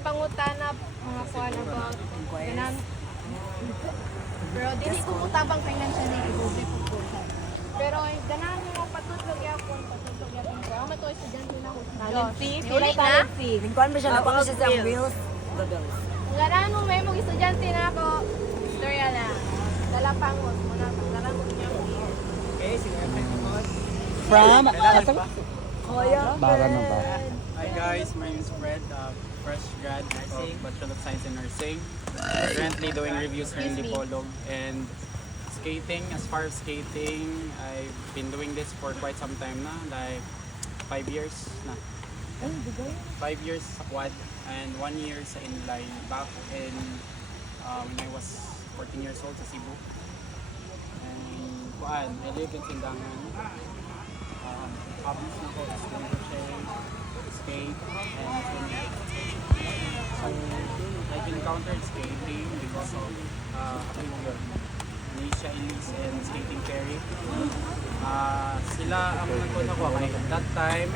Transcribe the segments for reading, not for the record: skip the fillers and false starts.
pangutana mga kuan about kanan. Pero dili ko mutabang financially ibubi ko. Pero ganahan mo patutlog yapon, patutlog yapon. Ako man to estudyante na ko. Talent fee, pilay talent fee. Nagkuhan mo siya, nakuha mo siya sa bills. Ganahan mo may mong estudyante na ako. Istorya na. Dalapangot mo na. Dalapangot niya mo. Okay, sige. From? Bara na ba? Hi guys, my name is Fred, fresh grad of Bachelor of Science in Nursing. Currently doing reviews here in Dipolog. And skating, as far as skating, I've been doing this for quite some time na, like 5 years na. 5 years sa quad and 1 year sa inline back in when I was 14 years old sa Cebu. And kuan, I live in Sindangan. Hobbies na ko is going to skate and swimming. So I've encountered skating because of Nisha Elise and Skating Carry. Sila ang nagkuna ko kay that time.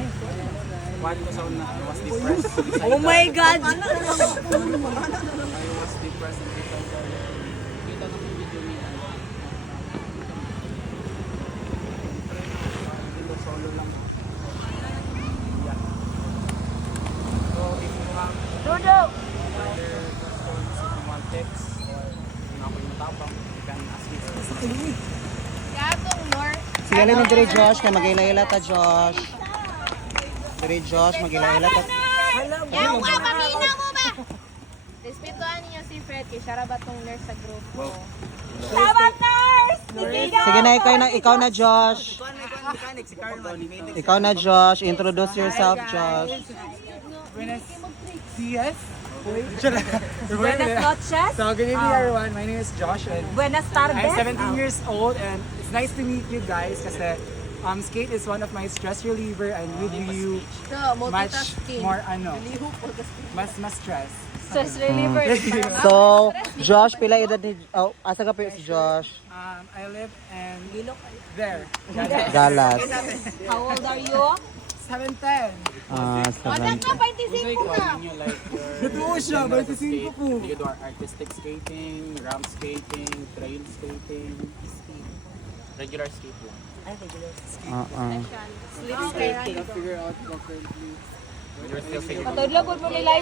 One ko sa una, I was depressed. Oh my God! I was depressed and kita ng video niya. Dito solo lang. Yeah. So if you have Dodo! other questions, if you want text or kung ako yung tapang, you can ask me. Gatong North. Sige lang dire Josh, kay magila-ila ta Josh. Dire Josh, magila-ila ta. Yaw ka, paminaw mo ba? Respetuhan niyo si Fred kay siya ra ba tong nurse sa grupo. Salamat, nurse! Sige na, ikaw na Josh. Ikaw na Josh, introduce yourself Josh. Buenos dias. Buenas noches. So, good evening everyone. My name is Josh and Buenas tardes. I'm 17 years old and it's nice to meet you guys kasi skate is one of my stress reliever and with you So, much multitasking. more mas stress. Stress reliever. So, Josh, pila edad ni asa ka pa si Josh? I live in there. Dallas. How old are you? 7'10". Wadak na, 25 na. You like Totoo siya, your 25 po. Do you do artistic skating, ramp skating, trail skating, regular skating? Sleep skating. Figure out what currently you're still figuring out. Patudlo po mo nila